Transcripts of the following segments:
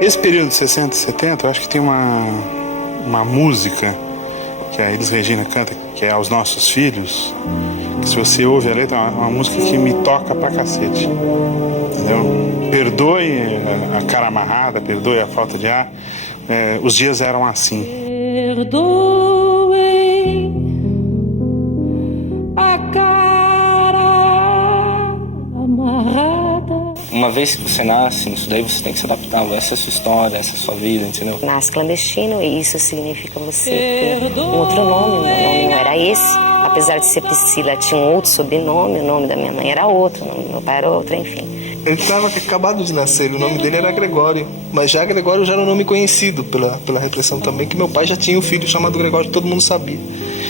Esse período de 60 e 70, eu acho que tem uma música que a Elis Regina canta, que é Aos Nossos Filhos, que se você ouve a letra, é uma música que me toca pra cacete. Entendeu? Perdoe a cara amarrada, perdoe a falta de ar. Os dias eram assim. Perdoem a cara amarrada. Uma vez que você nasce, isso daí você tem que se adaptar. Essa é a sua história, essa é a sua vida, entendeu? Nasce clandestino e isso significa você ter um outro nome. O meu nome não era esse. Apesar de ser Priscila, tinha um outro sobrenome. O nome da minha mãe era outro, o nome do meu pai era outro, enfim. Ele estava acabado de nascer, o nome dele era Gregório. Mas já Gregório já era um nome conhecido pela repressão também, que meu pai já tinha um filho chamado Gregório, todo mundo sabia.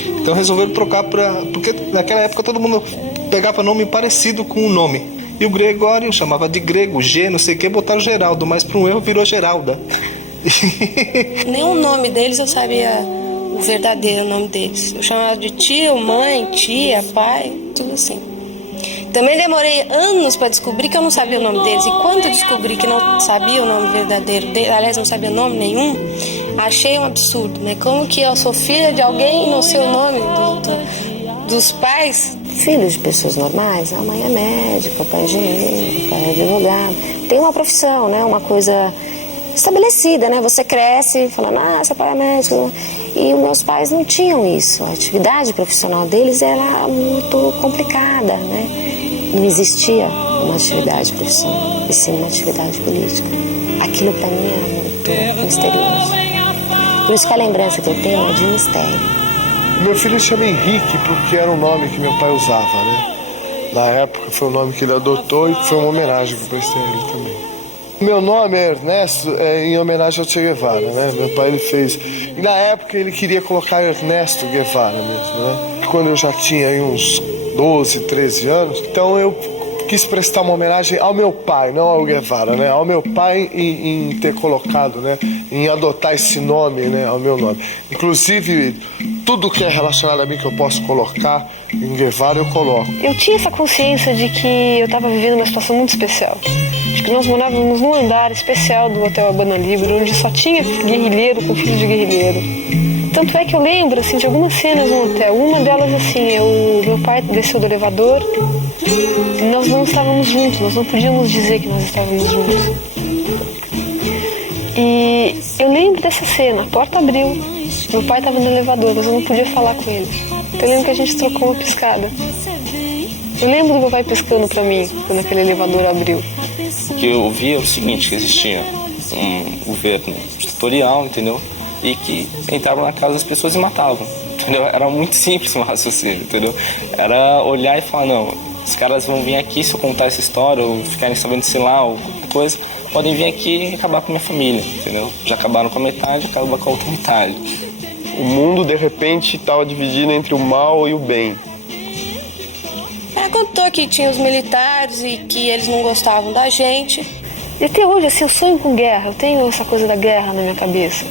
Então resolveram trocar porque naquela época todo mundo pegava nome parecido com o nome. E o Gregório chamava de Grego, G, não sei o que, botaram Geraldo, mas por um erro virou Geralda. Nem o nome deles eu sabia o verdadeiro nome deles. Eu chamava de tio, mãe, tia, pai, tudo assim. Também demorei anos para descobrir que eu não sabia o nome deles. E quando eu descobri que não sabia o nome verdadeiro deles, aliás, não sabia nome nenhum, achei um absurdo, né? Como que eu sou filha de alguém e não sei o nome dos pais? Filhos de pessoas normais, a mãe é médica, o pai é engenheiro, o pai é advogado. Tem uma profissão, né? Uma coisa estabelecida, né? Você cresce falando, seu pai é médico. E os meus pais não tinham isso. A atividade profissional deles era muito complicada, né? Não existia uma atividade profissional, e sim uma atividade política. Aquilo para mim era muito misterioso. Por isso que a lembrança que eu tenho é de mistério. Meu filho chama Henrique porque era um nome que meu pai usava, né? Na época foi o nome que ele adotou e foi uma homenagem que eu prestei a ele também. Meu nome é Ernesto, em homenagem ao Che Guevara, né? Meu pai ele fez. E na época ele queria colocar Ernesto Guevara mesmo, né? Quando eu já tinha aí uns 12, 13 anos, então eu quis prestar uma homenagem ao meu pai, não ao Guevara, né? Ao meu pai em ter colocado, né? Em adotar esse nome, né? Ao meu nome. Inclusive, tudo que é relacionado a mim que eu posso colocar em Guevara, eu coloco. Eu tinha essa consciência de que eu estava vivendo uma situação muito especial. De que nós morávamos num andar especial do Hotel Habana Libre, onde só tinha guerrilheiro com filho de guerrilheiro. Tanto é que eu lembro, assim, de algumas cenas no hotel. Uma delas, assim, meu pai desceu do elevador e nós não estávamos juntos, nós não podíamos dizer que nós estávamos juntos. E eu lembro dessa cena, a porta abriu, meu pai estava no elevador, mas eu não podia falar com ele. Eu lembro que a gente trocou uma piscada. Eu lembro do meu pai piscando pra mim quando aquele elevador abriu. O que eu via é o seguinte, que existia um governo ditatorial, entendeu? E que entravam na casa das pessoas e matavam, entendeu? Era muito simples o meu raciocínio, entendeu? Era olhar e falar, não, os caras vão vir aqui se eu contar essa história, ou ficarem sabendo, sei lá, ou qualquer coisa, podem vir aqui e acabar com a minha família, entendeu? Já acabaram com a metade, acabam com a outra metade. O mundo, de repente, estava dividido entre o mal e o bem. Ela contou que tinha os militares e que eles não gostavam da gente. E até hoje, assim, eu sonho com guerra, eu tenho essa coisa da guerra na minha cabeça.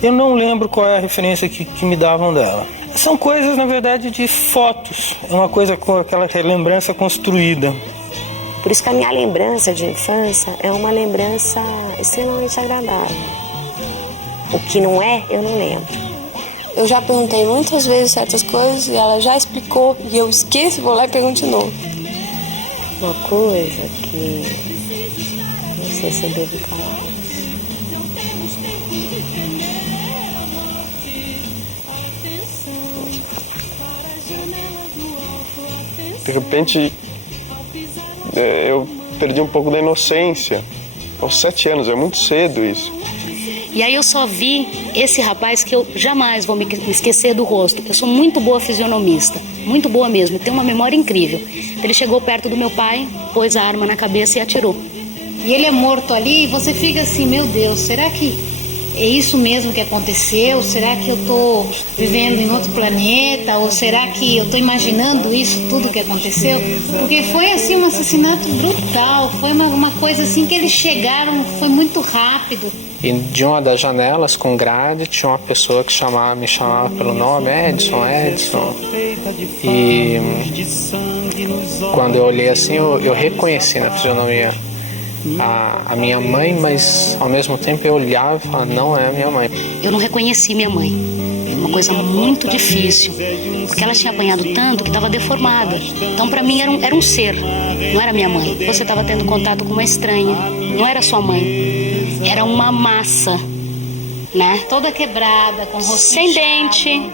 Eu não lembro qual é a referência que me davam dela. São coisas, na verdade, de fotos. É uma coisa com aquela lembrança construída. Por isso que a minha lembrança de infância é uma lembrança extremamente agradável. O que não é, eu não lembro. Eu já perguntei muitas vezes certas coisas e ela já explicou e eu esqueço, vou lá e pergunto de novo. Uma coisa que não sei se eu devo falar. De repente, eu perdi um pouco da inocência. Aos 7 anos, é muito cedo isso. E aí eu só vi esse rapaz que eu jamais vou me esquecer do rosto. Eu sou muito boa fisionomista, muito boa mesmo, tenho uma memória incrível. Ele chegou perto do meu pai, pôs a arma na cabeça e atirou. E ele é morto ali e você fica assim, meu Deus, será que é isso mesmo que aconteceu? Será que eu estou vivendo em outro planeta? Ou será que eu estou imaginando isso tudo que aconteceu? Porque foi assim um assassinato brutal, foi uma coisa assim que eles chegaram, foi muito rápido. E de uma das janelas com grade tinha uma pessoa que me chamava pelo nome, Edson. E quando eu olhei assim, eu reconheci na fisionomia a minha mãe, mas ao mesmo tempo eu olhava e falava, não é a minha mãe. Eu não reconheci minha mãe. Uma coisa muito difícil, porque ela tinha apanhado tanto que estava deformada. Então, para mim, era um ser, não era minha mãe. Você estava tendo contato com uma estranha, não era sua mãe. Era uma massa, né? Toda quebrada, com o rosto sem dente,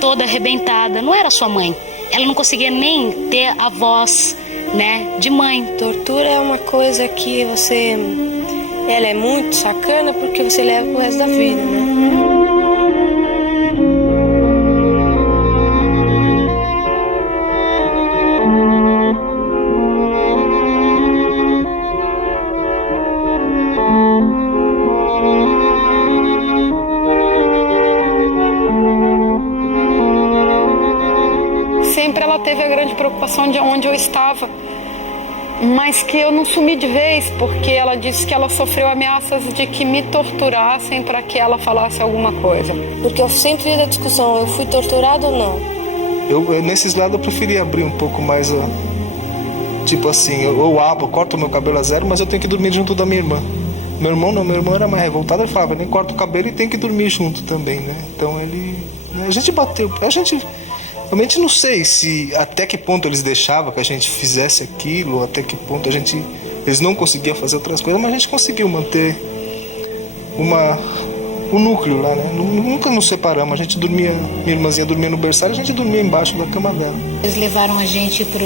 toda arrebentada. Não era sua mãe. Ela não conseguia nem ter a voz, né, de mãe. Tortura é uma coisa que você... Ela é muito sacana porque você leva pro resto da vida, né? Sempre ela teve a grande preocupação de onde eu estava, mas que eu não sumi de vez, porque ela disse que ela sofreu ameaças de que me torturassem para que ela falasse alguma coisa. Porque eu sempre fiz a discussão, eu fui torturada ou não? Eu nesses lados eu preferia abrir um pouco mais a... Tipo assim, eu corto meu cabelo a zero, mas eu tenho que dormir junto da minha irmã. Meu irmão não, meu irmão era mais revoltado, ele falava, nem corta o cabelo e tem que dormir junto também, né? Então ele... A gente bateu, realmente não sei se até que ponto eles deixavam que a gente fizesse aquilo, ou até que ponto eles não conseguiam fazer outras coisas, mas a gente conseguiu manter o núcleo lá, né? Nunca nos separamos, a gente dormia, minha irmãzinha dormia no berçário, a gente dormia embaixo da cama dela. Eles levaram a gente pro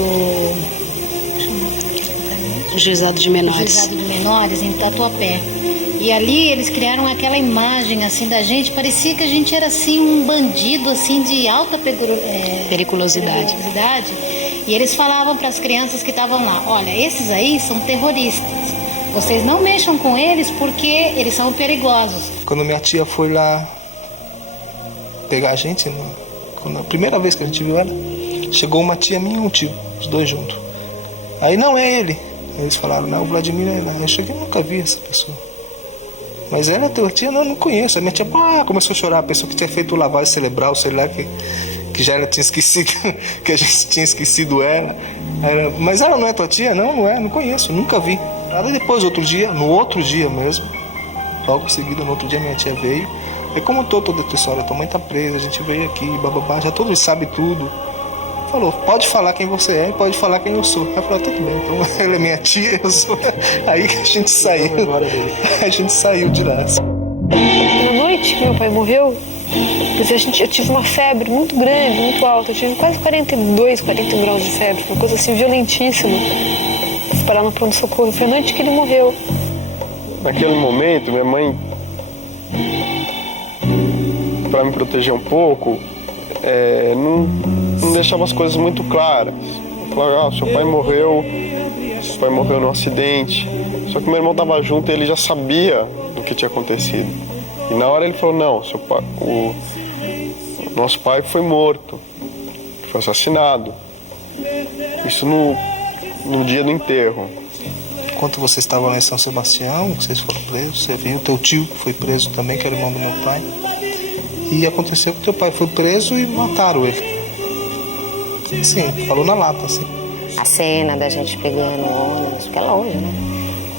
Juizado de Menores. Juizado de Menores, em Tatuapé. E ali eles criaram aquela imagem assim da gente, parecia que a gente era assim um bandido assim de alta periculosidade. E eles falavam para as crianças que estavam lá, olha, esses aí são terroristas. Vocês não mexam com eles porque eles são perigosos. Quando minha tia foi lá pegar a gente, a primeira vez que a gente viu ela, chegou uma tia minha e um tio, os dois juntos. Aí não é ele. Eles falaram, não, o Vladimir é ele. Eu cheguei e nunca vi essa pessoa. Mas ela é tua tia? Não conheço. A minha tia começou a chorar, pensou que tinha feito lavagem cerebral, sei lá, que já tinha esquecido, que a gente tinha esquecido ela. Mas ela não é tua tia? Não é, não conheço, nunca vi. Aí depois, no outro dia mesmo, logo em seguida, no outro dia minha tia veio. Aí contou toda a tua história, tua mãe tá presa, a gente veio aqui, bababá, já todo mundo sabe tudo. Falou, pode falar quem você é, pode falar quem eu sou. Aí falou, tudo bem, então ela é minha tia, eu sou. Aí a gente saiu. A gente saiu de lá. Na noite que meu pai morreu, eu tive uma febre muito grande, muito alta. Eu tive quase 41 graus de febre, uma coisa assim violentíssima. Fui parar no pronto-socorro, foi a noite que ele morreu. Naquele momento, minha mãe, para me proteger um pouco, não deixava as coisas muito claras. Falava, seu pai morreu num acidente. Só que meu irmão estava junto e ele já sabia do que tinha acontecido. E na hora ele falou, não, o nosso pai foi morto, foi assassinado. Isso no dia do enterro. Enquanto vocês estavam lá em São Sebastião, vocês foram presos, você viu, teu tio foi preso também, que era irmão do meu pai. E aconteceu que teu pai foi preso e mataram ele. Sim, falou na lata, assim. A cena da gente pegando o ônibus, porque é longe, né?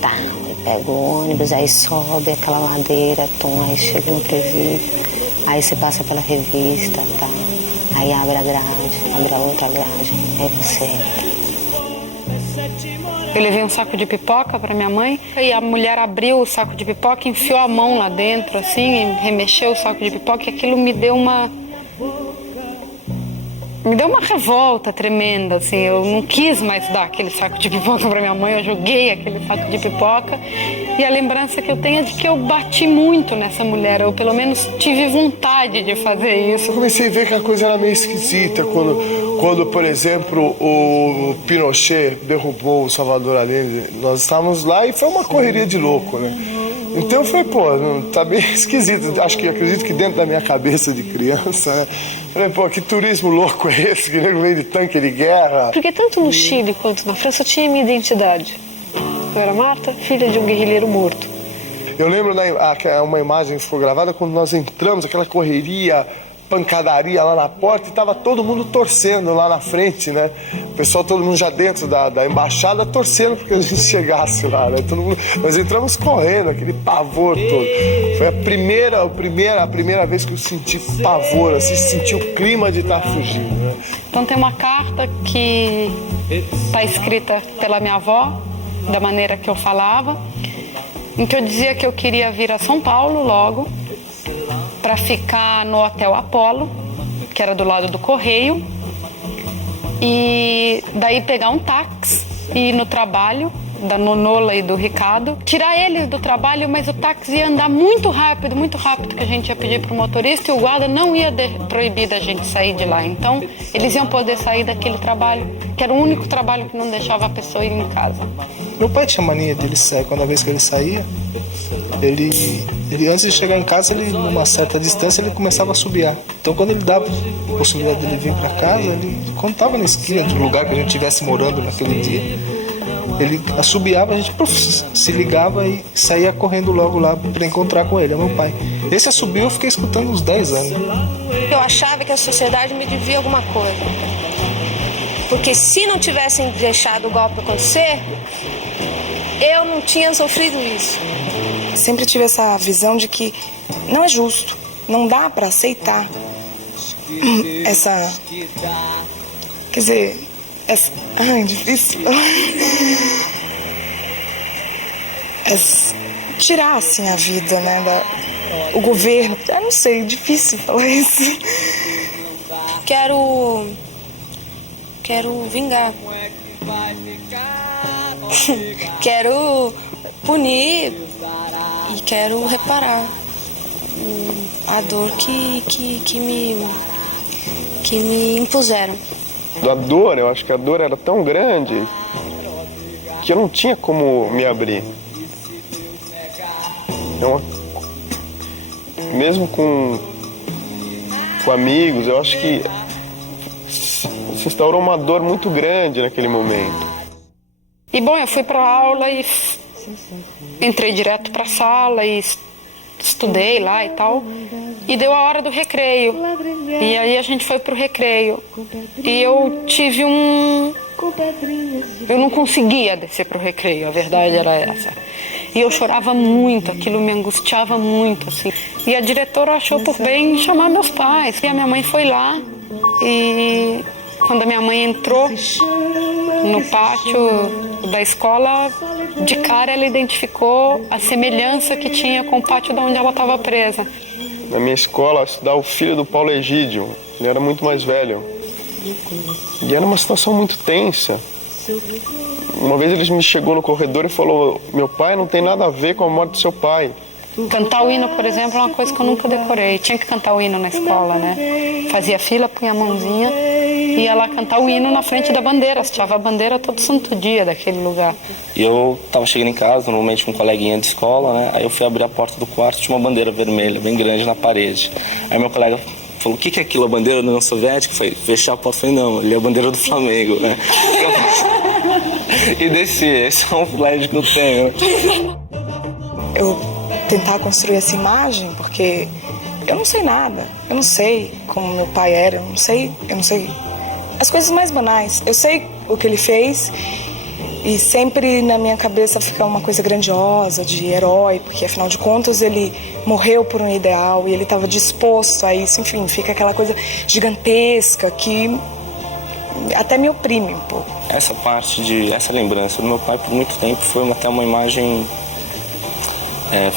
Tá, aí pega o ônibus, aí sobe aquela ladeira, aí chega no presídio, aí você passa pela revista, tá? Aí abre a grade, abre a outra grade, aí você entra. Eu levei um saco de pipoca para minha mãe e a mulher abriu o saco de pipoca, enfiou a mão lá dentro, assim, e remexeu o saco de pipoca e aquilo me deu uma revolta tremenda, assim. Eu não quis mais dar aquele saco de pipoca para minha mãe, eu joguei aquele saco de pipoca e a lembrança que eu tenho é de que eu bati muito nessa mulher, eu pelo menos tive vontade de fazer isso. Eu comecei a ver que a coisa era meio esquisita quando, por exemplo, o Pinochet derrubou o Salvador Allende. Nós estávamos lá e foi uma correria de louco, né? Então eu falei, tá bem esquisito. Acredito que dentro da minha cabeça de criança, né? Falei, que turismo louco é esse? Que nego vem de tanque de guerra. Porque tanto no Chile quanto na França eu tinha minha identidade. Eu era Marta, filha de um guerrilheiro morto. Eu lembro uma imagem que ficou gravada quando nós entramos, aquela correria pancadaria lá na porta e tava todo mundo torcendo lá na frente, né? O pessoal, todo mundo já dentro da embaixada torcendo porque a gente chegasse lá, né? Todo mundo, nós entramos correndo, aquele pavor todo. Foi a primeira vez que eu senti pavor, assim, senti o clima de estar fugindo, né? Então tem uma carta que está escrita pela minha avó, da maneira que eu falava, em que eu dizia que eu queria vir a São Paulo logo, para ficar no Hotel Apollo, que era do lado do Correio, e daí pegar um táxi e ir no trabalho da Nonola e do Ricardo, tirar eles do trabalho, mas o táxi ia andar muito rápido, que a gente ia pedir pro motorista, e o guarda não ia proibir da gente sair de lá. Então, eles iam poder sair daquele trabalho, que era o único trabalho que não deixava a pessoa ir em casa. Meu pai tinha mania dele sair, quando a vez que ele saía, ele antes de chegar em casa, ele, numa certa distância, ele começava a assobiar. Então, quando ele dava a possibilidade dele vir para casa, ele, quando estava na esquina do lugar que a gente estivesse morando naquele dia, ele assobiava, a gente se ligava e saía correndo logo lá para encontrar com ele, é meu pai. Esse assobio eu fiquei escutando uns 10 anos. Eu achava que a sociedade me devia alguma coisa. Porque se não tivessem deixado o golpe acontecer, eu não tinha sofrido isso. Sempre tive essa visão de que não é justo, não dá para aceitar essa... Quer dizer... difícil. Tirar, assim, a vida, né, o governo. Não sei, difícil falar isso. Quero vingar. Quero punir e quero reparar a dor que me impuseram. Da dor, eu acho que a dor era tão grande que eu não tinha como me abrir. Mesmo com amigos, eu acho que se instaurou uma dor muito grande naquele momento. E bom, eu fui para aula e entrei direto para a sala e estudei lá e tal. E deu a hora do recreio. E aí a gente foi pro recreio. E eu tive eu não conseguia descer pro recreio, a verdade era essa. E eu chorava muito, aquilo me angustiava muito, assim. E a diretora achou por bem chamar meus pais. E a minha mãe foi lá e quando a minha mãe entrou no pátio da escola, de cara ela identificou a semelhança que tinha com o pátio de onde ela estava presa. Na minha escola, estudava o filho do Paulo Egídio, ele era muito mais velho. E era uma situação muito tensa. Uma vez ele me chegou no corredor e falou: meu pai não tem nada a ver com a morte do seu pai. Cantar o hino, por exemplo, é uma coisa que eu nunca decorei. Tinha que cantar o hino na escola, né? Fazia fila, punha a mãozinha e ia lá cantar o hino na frente da bandeira. Assistia a bandeira todo santo dia daquele lugar. E eu tava chegando em casa, normalmente com um coleguinha de escola, né? Aí eu fui abrir a porta do quarto, tinha uma bandeira vermelha, bem grande na parede. Aí meu colega falou: o que é aquilo, a bandeira da União Soviética? Eu falei, fechar a porta, eu falei, não, ali é a bandeira do Flamengo, né? E desci, esse é um flash que eu tenho. Eu tentar construir essa imagem, porque eu não sei nada, eu não sei como meu pai era, eu não sei as coisas mais banais. Eu sei o que ele fez e sempre na minha cabeça fica uma coisa grandiosa, de herói, porque afinal de contas ele morreu por um ideal e ele estava disposto a isso, enfim, fica aquela coisa gigantesca que até me oprime um pouco. Essa lembrança do meu pai por muito tempo foi até uma imagem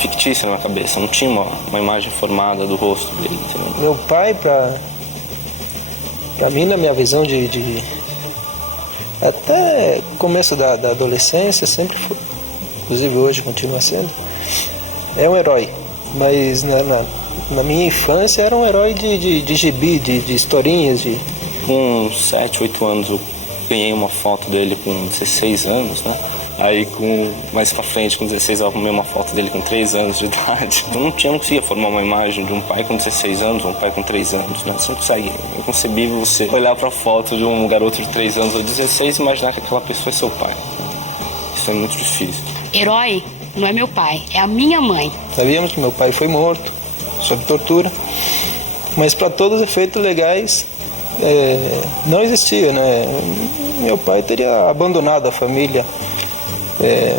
fictícia na minha cabeça, não tinha uma imagem formada do rosto dele, entendeu? Meu pai, pra mim, na minha visão de até começo da adolescência, sempre foi, inclusive hoje continua sendo, é um herói, mas na minha infância era um herói de gibi, de historinhas. Com 7, 8 anos eu ganhei uma foto dele com 16 anos, né? Aí, mais pra frente, com 16, eu arrumei uma foto dele com 3 anos de idade. Eu não conseguia formar uma imagem de um pai com 16 anos ou um pai com 3 anos, né? Você não consegue. É inconcebível você olhar pra foto de um garoto de 3 anos ou 16 e imaginar que aquela pessoa é seu pai. Isso é muito difícil. Herói não é meu pai, é a minha mãe. Sabíamos que meu pai foi morto, sob tortura, Mas para todos os efeitos legais, não existia, né? Meu pai teria abandonado a família,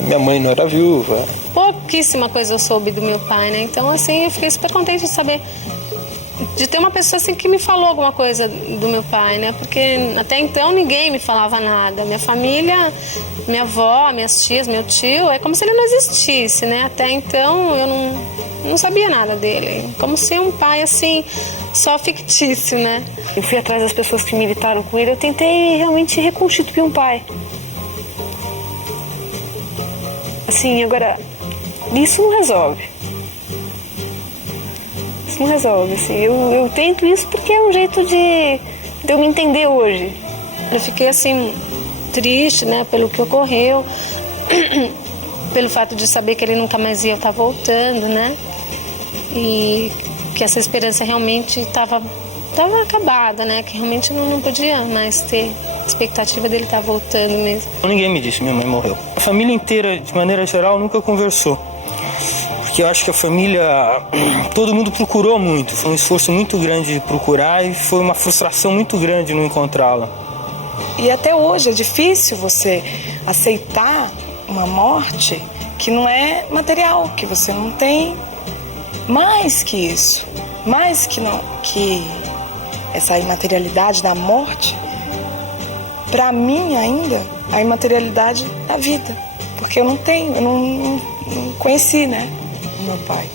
minha mãe não era viúva. Pouquíssima coisa eu soube do meu pai, né? Então, assim, eu fiquei super contente de saber, de ter uma pessoa assim que me falou alguma coisa do meu pai, né? Porque até então ninguém me falava nada. Minha família, minha avó, minhas tias, meu tio, é como se ele não existisse, né? Até então eu não sabia nada dele. Como se um pai assim, só fictício, né? Eu fui atrás das pessoas que militaram com ele, eu tentei realmente reconstituir um pai. Assim, agora, isso não resolve. Isso não resolve, assim. Eu tento isso porque é um jeito de eu me entender hoje. Eu fiquei, assim, triste, né, pelo que ocorreu, pelo fato de saber que ele nunca mais ia estar voltando, né? E que essa esperança realmente estava acabada, né? Que realmente não podia mais ter expectativa dele estar voltando mesmo. Ninguém me disse, minha mãe morreu. A família inteira, de maneira geral, nunca conversou. Porque eu acho que a família, todo mundo procurou muito. Foi um esforço muito grande de procurar e foi uma frustração muito grande não encontrá-la. E até hoje é difícil você aceitar uma morte que não é material, que você não tem mais que isso. Mais que essa imaterialidade da morte, para mim ainda, a imaterialidade da vida. Porque eu não tenho, eu não conheci, né, o meu pai.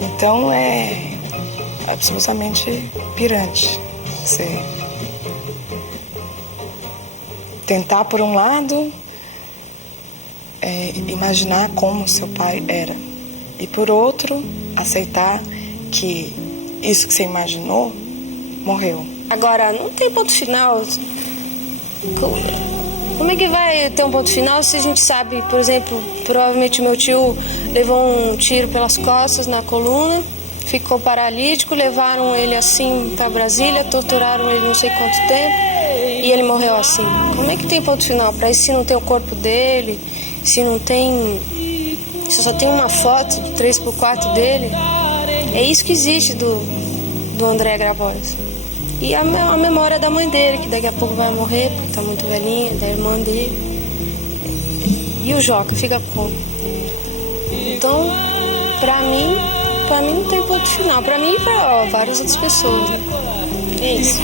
Então é absolutamente pirante. Você tentar, por um lado, imaginar como seu pai era. E por outro, aceitar que isso que você imaginou morreu. Agora, não tem ponto final. Como é que vai ter um ponto final se a gente sabe, por exemplo, provavelmente meu tio levou um tiro pelas costas na coluna, ficou paralítico, levaram ele assim para Brasília, torturaram ele não sei quanto tempo e ele morreu assim. Como é que tem ponto final para isso se não tem o corpo dele, se não tem, se só tem uma foto de 3x4 dele? É isso que existe do André Grabois. E a memória da mãe dele, que daqui a pouco vai morrer, porque tá muito velhinha, da irmã dele. E o Joca fica como? Então, pra mim não tem ponto final. Pra mim e pra várias outras pessoas, né? É isso.